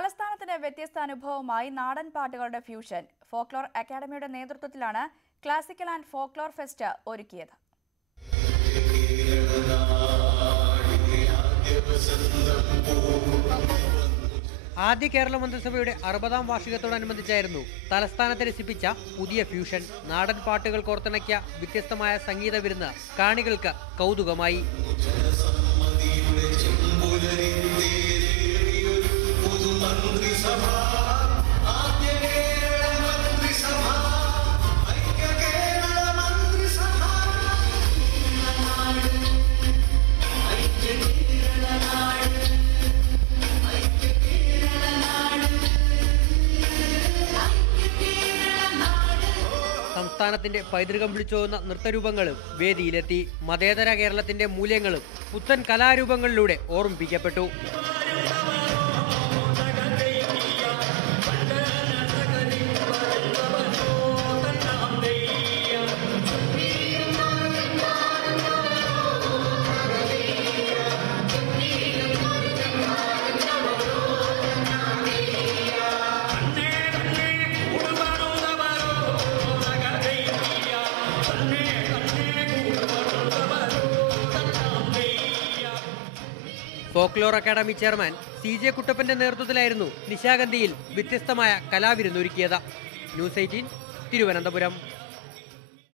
തലസ്ഥാനത്തിന്റെ വ്യത്യസ്ത അനുഭവമായി നാടൻ പാട്ടുകളുടെ ഫ്യൂഷൻ ഫോക്ലോർ അക്കാദമിയുടെ നേതൃത്വത്തിലാണ് ക്ലാസിക്കൽ ആൻഡ് ഫോക്ലോർ ഫെസ്റ്റ് ഒരുക്കിയത്. ആദ്യ കേരള മന്ത്രിസഭയുടെ 60ാം വാർഷികത്തോടനുബന്ധിച്ചായിരുന്നു തലസ്ഥാനത്തെ രസിപ്പിച്ച പുതിയ ഫ്യൂഷൻ. നാടൻ പാട്ടുകൾ കോർത്തിണക്കിയ വ്യത്യസ്തമായ സംഗീത വിരുന്ന് കാണികൾക്ക് കൗതുകമായി. സംസ്ഥാനത്തിന്റെ പൈതൃകം വിളിച്ചോന്ന നൃത്തരൂപങ്ങളും വേദിയിലെത്തി. മതേതര കേരളത്തിന്റെ മൂല്യങ്ങളും പുത്തൻ കലാരൂപങ്ങളിലൂടെ ഓർമ്മിപ്പിക്കപ്പെട്ടു. ഫോക്ലോർ അക്കാദമി ചെയർമാൻ CJ കുട്ടപ്പന്റെ നേതൃത്വത്തിലായിരുന്നു നിശാഗന്ധിയിൽ വ്യത്യസ്തമായ കലാവിരുന്നൊരുക്കിയത്. ന്യൂസ് 18 തിരുവനന്തപുരം.